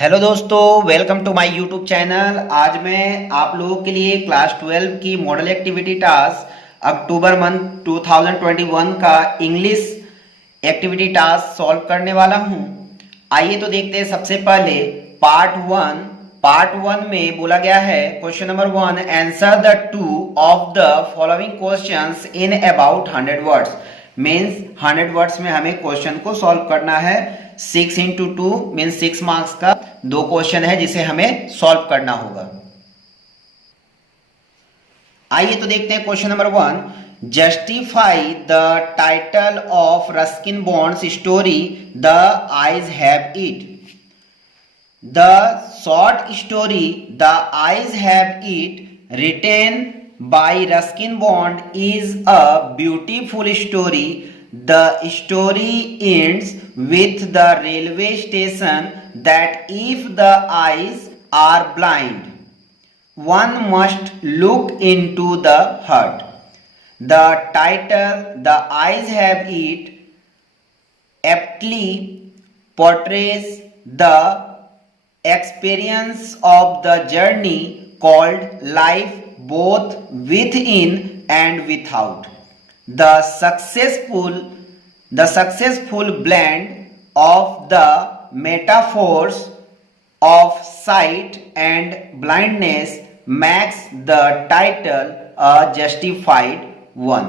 Hello दोस्तों, welcome to my YouTube channel. आज मैं आप लोगों के लिए क्लास 12 की model activity task October month 2021 का इंग्लिश एक्टिविटी टास्क सॉल्व करने वाला हूं। आइए तो देखते हैं। सबसे पहले पार्ट वन में बोला गया है question number 1, answer the two of the following questions in about 100 words. Means 100 words में हमें क्वेश्चन को सॉल्व करना है। 6 इंटू 2 मीन्स 6 मार्क्स का दो क्वेश्चन है जिसे हमें सॉल्व करना होगा। आइए तो देखते हैं question number 1, justify the title of Ruskin bonds story the eyes have it. The short story The Eyes Have It, written by Ruskin Bond, is a beautiful story. The story ends with the railway station that if the eyes are blind, one must look into the heart. The title The Eyes Have It aptly portrays the experience of the journey called life, both within and without. The successful blend of the metaphors of sight and blindness makes the title a justified one.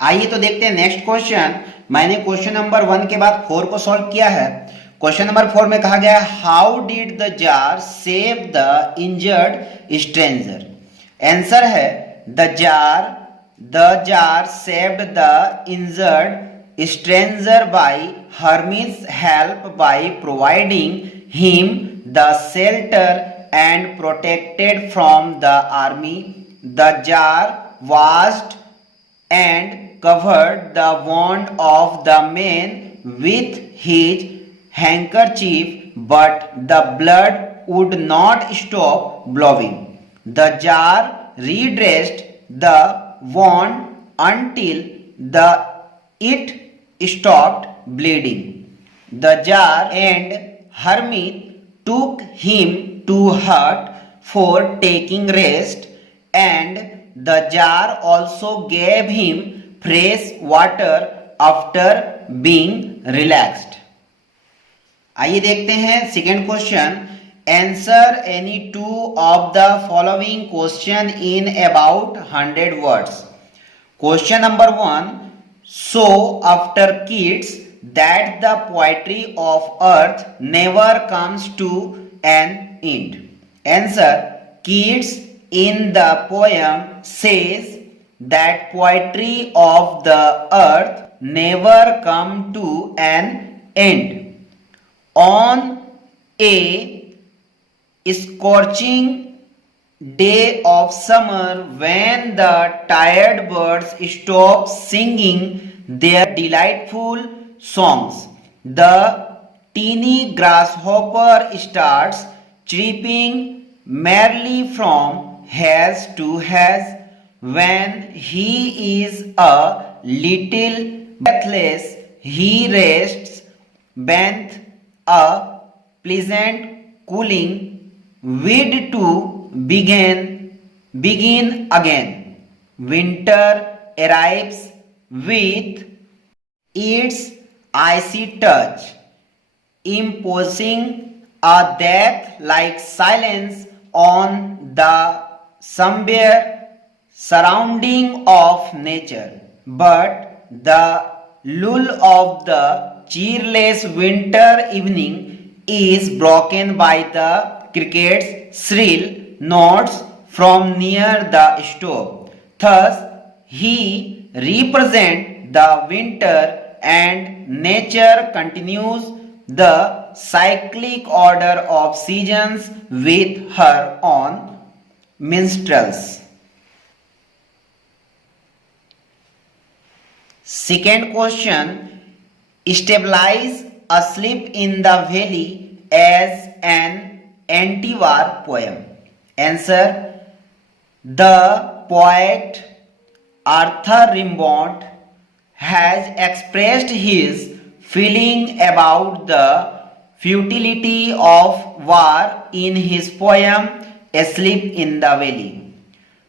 आइए तो देखते हैं next question. मैंने question number 1 के बाद 4 को solve किया है। क्वेश्चन नंबर 4 में कहा गया है how did the jar save the injured stranger. Answer है the jar saved the injured stranger by Hermes help by providing him the shelter and protected from the army. The jar washed and covered the wound of the man with his handkerchief, but the blood would not stop blowing. The jar redressed the wound until it stopped bleeding. The jar and hermit took him to hut for taking rest, and the jar also gave him fresh water after being relaxed. आइए देखते हैं second question. Answer any two of the following question in about 100 words. Question number 1, so after kids that the poetry of earth never comes to an end. Answer, kids in the poem says that poetry of the earth never come to an end. On a scorching day of summer, when the tired birds stop singing their delightful songs, the teeny grasshopper starts chirping merrily from has to has. When he is a little breathless, he rests beneath a pleasant cooling weed to begin again. Winter arrives with its icy touch, imposing a death-like silence on the somber surrounding of nature. But the lull of the cheerless winter evening is broken by the cricket's shrill notes from near the stove. Thus, he represents the winter, and nature continues the cyclic order of seasons with her own minstrels. Second question, stabilize asleep in the valley as an anti-war poem. Answer, the poet Arthur Rimbaud has expressed his feeling about the futility of war in his poem Asleep in the Valley.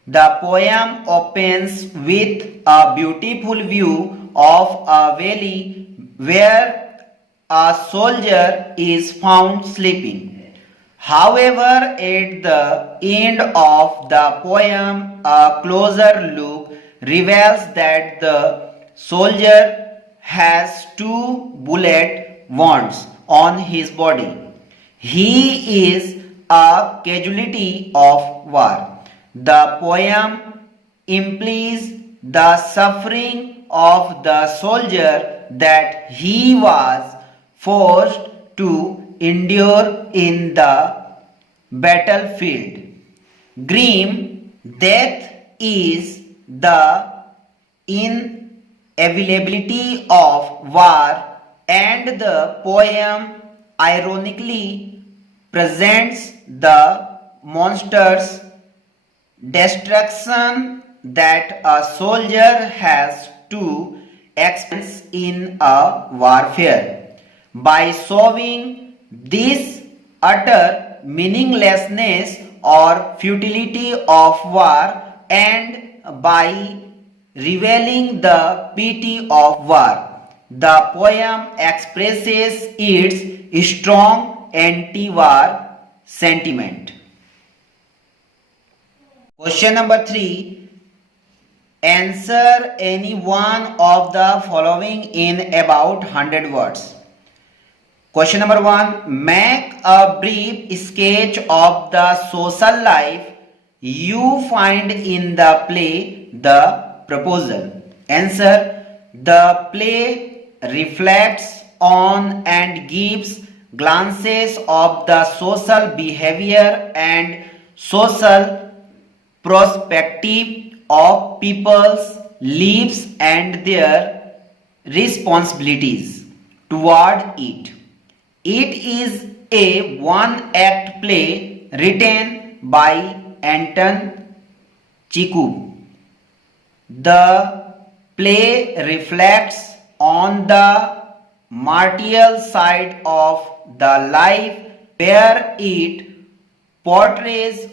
The poem opens with a beautiful view of a valley where a soldier is found sleeping. However, at the end of the poem, a closer look reveals that the soldier has two bullet wounds on his body. He is a casualty of war. The poem implies the suffering of the soldier that he was forced to endure in the battlefield. Grim death is the inevitability of war, and the poem ironically presents the monsters destruction that a soldier has to experience in a warfare. By showing this utter meaninglessness or futility of war, and by revealing the pity of war, the poem expresses its strong anti-war sentiment. Question number 3. Answer any one of the following in about 100 words. Question number 1. Make a brief sketch of the social life you find in the play The Proposal. Answer. The play reflects on and gives glances of the social behavior and social perspective of people's lives and their responsibilities toward it. It is a one-act play written by Anton Chekhov. The play reflects on the martial side of the life, where it portrays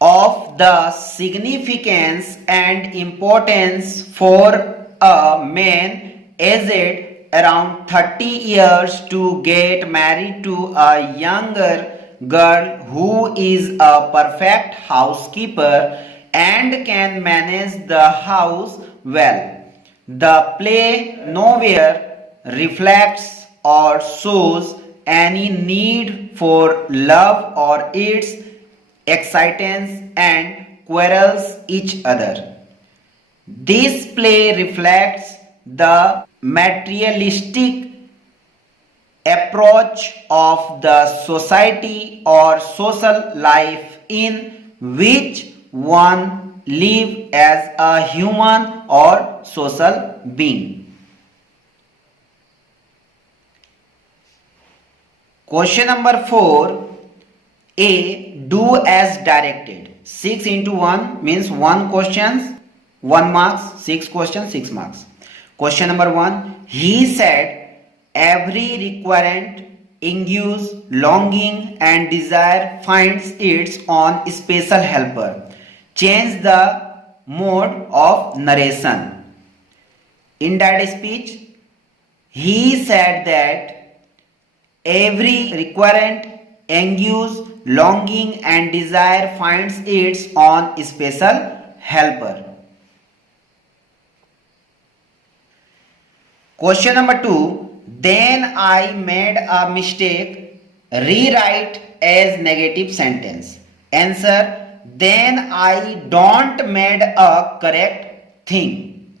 of the significance and importance for a man aged around 30 years to get married to a younger girl who is a perfect housekeeper and can manage the house well. The play nowhere reflects or shows any need for love or its excitants and quarrels each other. This play reflects the materialistic approach of the society or social life in which one lives as a human or social being. Question number 4. A. Do as directed. 6 into 1 means 1 questions, 1 marks, 6 questions, 6 marks. Question number 1. He said, every requirement, anguish, longing and desire finds its own special helper. Change the mode of narration. In that speech, he said that every requirement, anguish, longing and desire finds its own special helper. Question number 2. Then I made a mistake. Rewrite as negative sentence. Answer. Then I don't made a correct thing.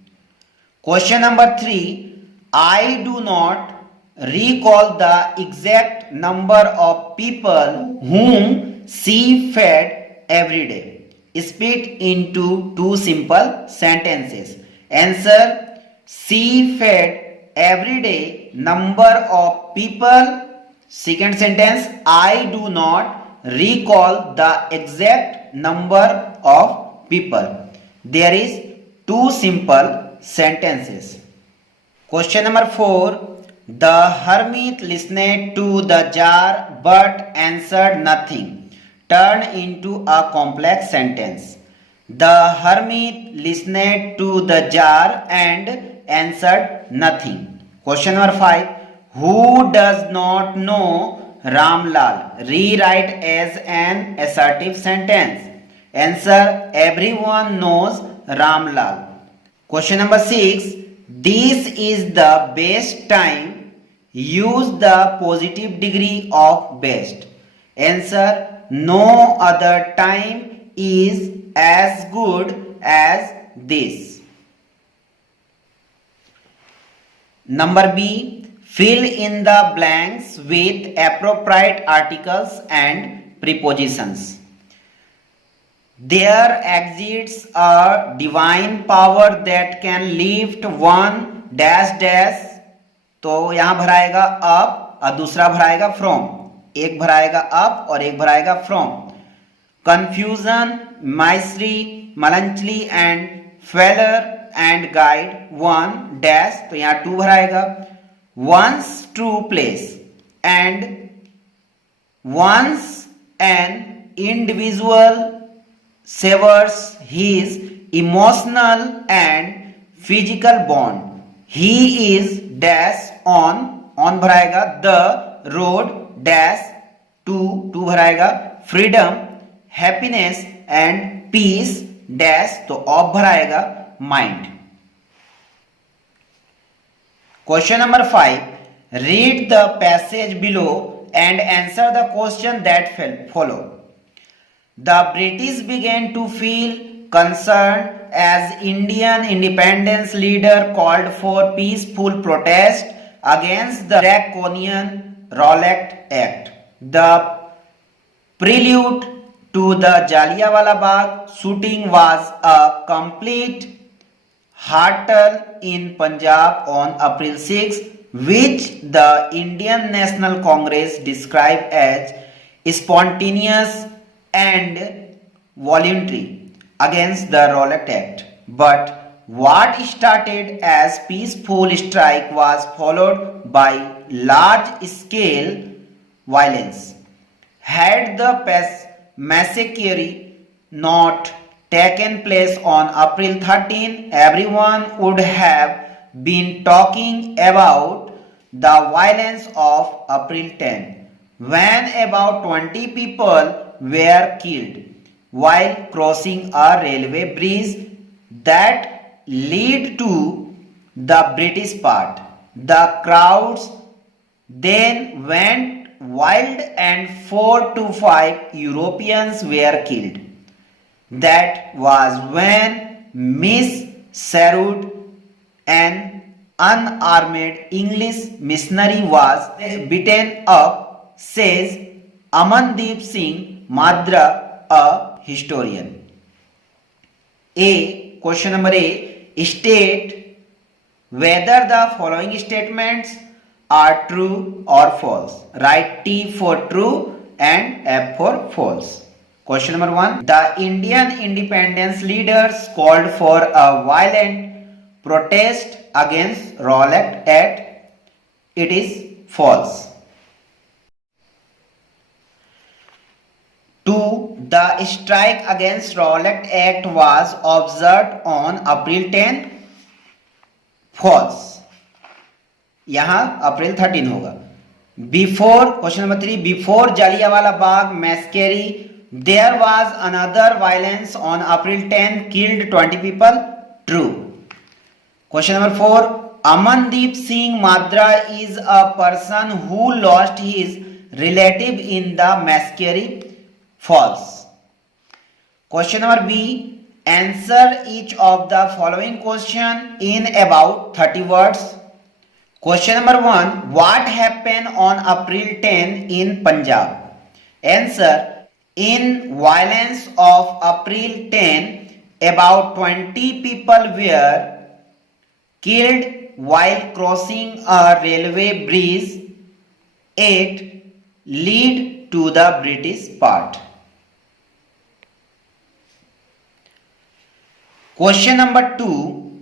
Question number 3. I do not recall the exact number of people whom she fed every day. Split into 2 simple sentences. Answer. She fed every day number of people. Second sentence. I do not recall the exact number of people. There is 2 simple sentences. Question number 4. The hermit listened to the jar but answered nothing. Turn into a complex sentence. The hermit listened to the jar and answered nothing. Question number 5. Who does not know Ramlal? Rewrite as an assertive sentence. Answer: everyone knows Ramlal. Question number 6. This is the best time. Use the positive degree of best. Answer: no other time is as good as this. Number B. Fill in the blanks with appropriate articles and prepositions. There exists a divine power that can lift one dash dash. तो यहां भराएगा up और दूसरा भराएगा from. एक भराएगा up और एक भराएगा from. Confusion, misery, melancholy and failure and guide one dash. तो यहां टू भराएगा. Once true place and once an individual severs his emotional and physical bond. He is dash on भराएगा the road dash to भराएगा freedom, happiness and peace dash. तो of भराएगा mind. Question number 5. Read the passage below and answer the question that follow. The British began to feel concerned as Indian independence leader called for peaceful protest against the draconian Rowlatt Act. The prelude to the Jallianwala Bagh shooting was a complete hurtle in Punjab on April 6, which the Indian National Congress described as spontaneous and voluntary against the Rowlatt Act. But what started as peaceful strike was followed by large-scale violence. Had the massacre not taken place on April 13, everyone would have been talking about the violence of April 10, when about 20 people were killed while crossing a railway bridge that led to the British part. The crowds then went wild and 4 to 5 Europeans were killed. That was when Miss Sherwood, an unarmed English missionary, was beaten up, says Amandeep Singh Madra, a historian. A. Question number A. State whether the following statements are true or false. Write T for true and F for false. Question number 1. The Indian independence leaders called for a violent protest against Rowlatt Act. It is false. 2. The strike against Rowlatt Act was observed on April 10. False. यहाँ अप्रैल 13 होगा. Before, question number 3, before Jallianwala Bagh massacre, there was another violence on April 10, killed 20 people. True. Question number 4, Amandeep Singh Madra is a person who lost his relative in the massacre. False. Question number B, answer each of the following question in about 30 words. Question number 1, what happened on April 10 in Punjab? Answer, in violence of April 10, about 20 people were killed while crossing a railway bridge at lead to the British part. Question number 2,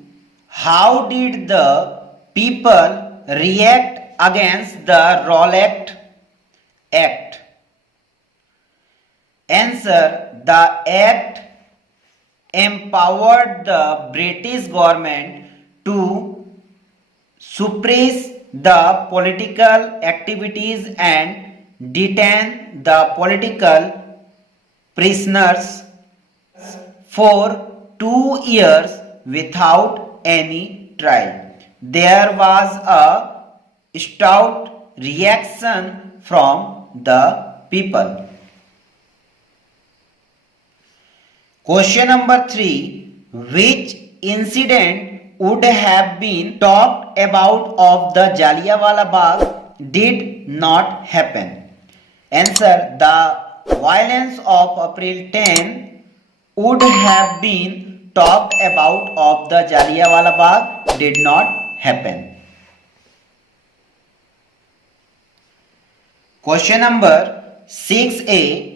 how did the people react against the Rowlatt Act? Answer: the act empowered the British government to suppress the political activities and detain the political prisoners for 2 years without any trial. There was a stout reaction from the people. Question number 3. Which incident would have been talked about of the Jallianwala Bagh did not happen? Answer: the violence of April 10 would have been talked about of the Jallianwala Bagh did not happen. Question number 6A.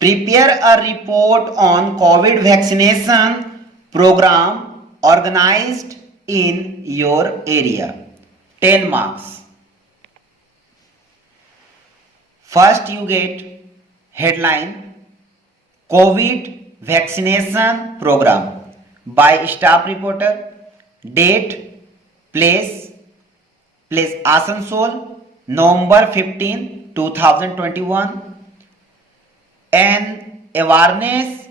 Prepare a report on COVID vaccination program organized in your area. 10 marks. First you get headline: COVID vaccination program by staff reporter. Date, place Asansol, November 15, 2021. An awareness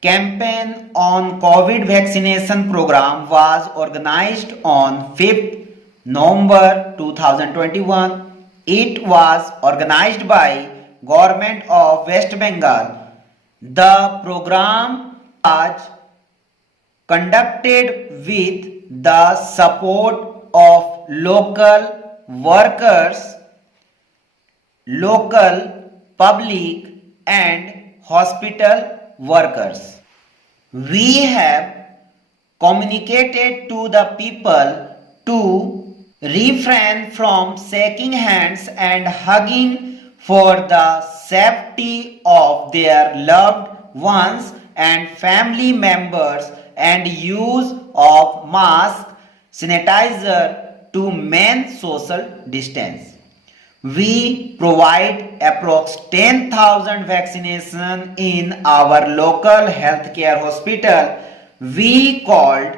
campaign on COVID vaccination program was organized on 5th November 2021. It was organized by Government of West Bengal. The program was conducted with the support of local workers, local public and hospital workers. We have communicated to the people to refrain from shaking hands and hugging for the safety of their loved ones and family members, and use of mask, sanitizer to maintain social distance. We provide approx 10,000 vaccination in our local healthcare hospital. We called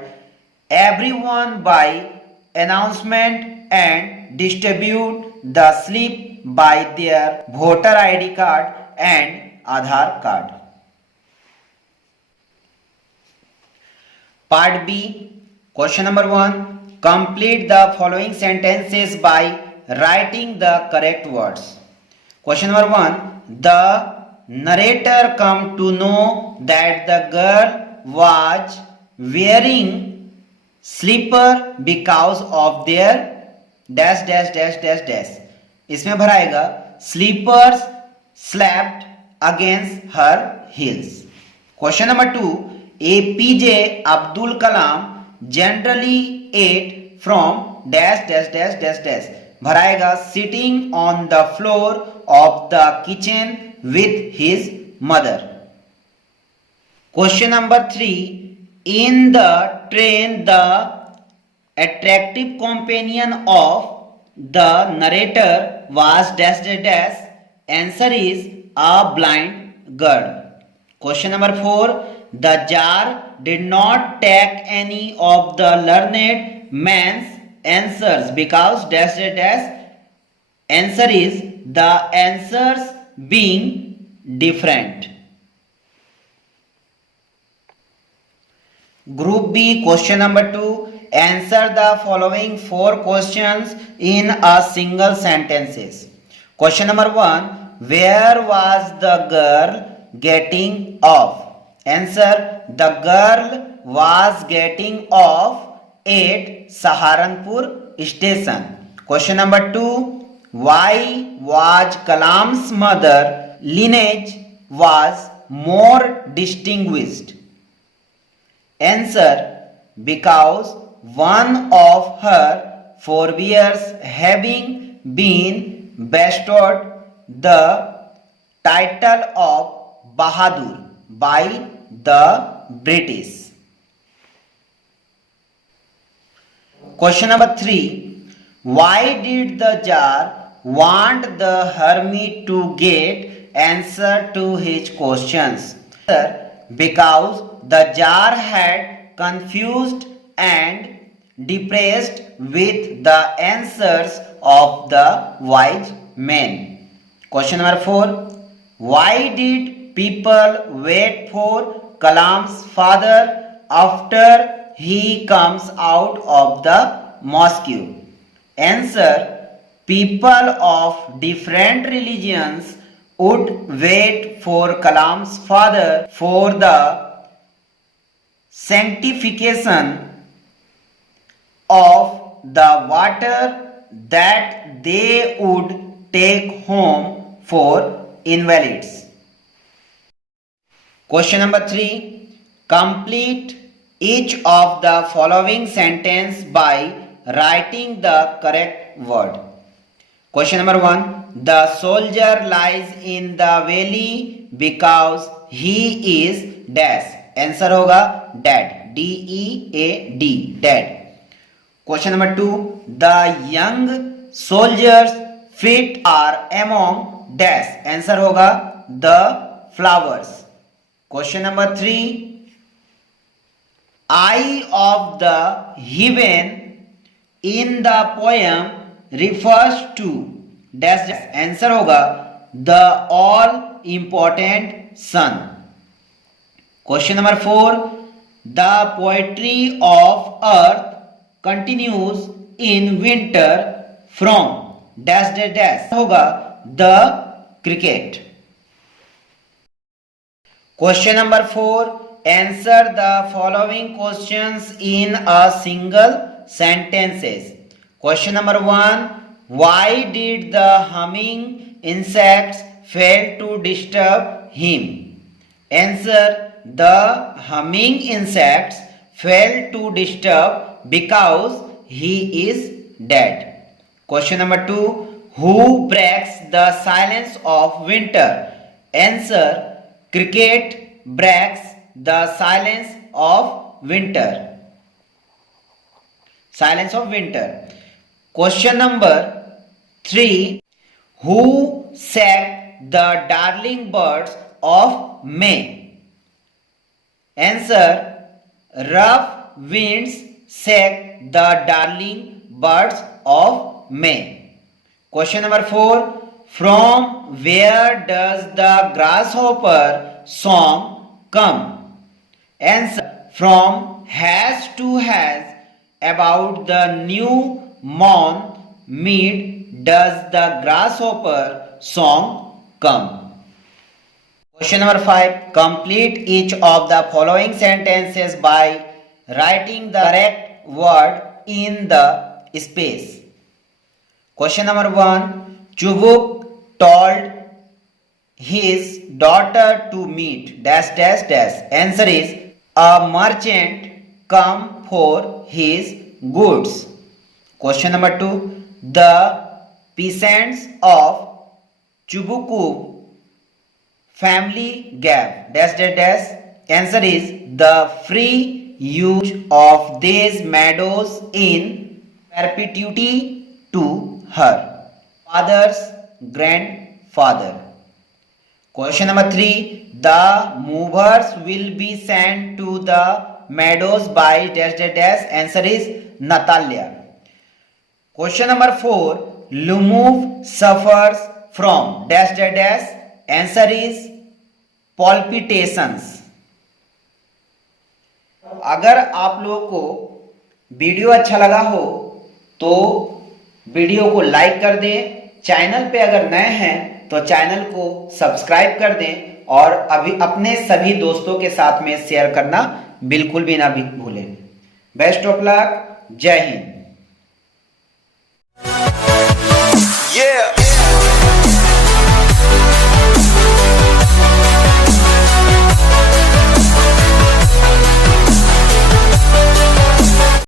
everyone by announcement and distribute the slip by their voter ID card and Aadhaar card. Part B. Question number 1. Complete the following sentences by writing the correct words. Question number 1. The narrator come to know that the girl was wearing slipper because of their dash dash dash dash dash. इसमें भराएगा slippers slapped against her heels. Question number 2. APJ Abdul Kalam generally ate from dash dash dash dash dash. भराएगा sitting on the floor of the kitchen with his mother. Question number 3. In the train, the attractive companion of the narrator was dash dash dash. Answer is a blind girl. Question number 4. The jar did not take any of the learned man's answers because dash dash dash. Answer is the answers being different. Group B. Question number 2. Answer the following 4 questions in a single sentences. Question number 1. Where was the girl getting off? Answer: the girl was getting off at Saharanpur station. Question number 2. Why was Kalam's mother lineage was more distinguished? Answer: because one of her forebears having been bestowed the title of Bahadur by the British. Question number 3. Why did the jar want the hermit to get answer to his questions? Because the jar had confused and depressed with the answers of the wise men. Question number 4. Why did people wait for Kalam's father after he comes out of the mosque? Answer. People of different religions would wait for Kalam's father for the sanctification of the water that they would take home for invalids. Question number 3. Complete each of the following sentence by writing the correct word. Question number 1. The soldier lies in the valley because he is dash. Answer होगा dead. D-E-A-D. Dead. Question number 2. The young soldiers' feet are among dash. Answer होगा the flowers. Question number 3. Eye of the heaven in the poem refers to dash. Answer होगा the all important sun. Question number 4. The poetry of earth continues in winter from dash dash dash होगा the cricket. Question number 4. Answer the following questions in a single sentences. Question number 1. Why did the humming insects fail to disturb him? Answer. The humming insects fail to disturb because he is dead. Question number 2. Who breaks the silence of winter? Answer. Cricket breaks the silence of winter. Silence of winter. Question number 3. Who sacked the darling birds of May? Answer. Rough winds sack the darling birds of May. Question number 4. From where does the grasshopper song come? Answer. From has to has about the new moon mid does the grasshopper song come. Question number 5. Complete each of the following sentences by writing the correct word in the space. Question number 1. Chubuk told his daughter to meet dash dash dash. Answer is a merchant come for his goods. Question number 2. The peasants of Chubuku family gave dash dash dash. Answer is the free use of these meadows in perpetuity to her father's grandfather. Question number 3. The movers will be sent to the meadows by dash dash dash. Answer is Natalia. Question number 4. Lumov suffers from dash dash dash. Answer is palpitations. अगर आप लोगों को video अच्छा लगा हो तो video को like कर दें। चैनल पे अगर नए हैं तो चैनल को सब्सक्राइब कर दें और अभी अपने सभी दोस्तों के साथ में शेयर करना बिल्कुल भी ना भूलें। Best of luck. जय हिंद।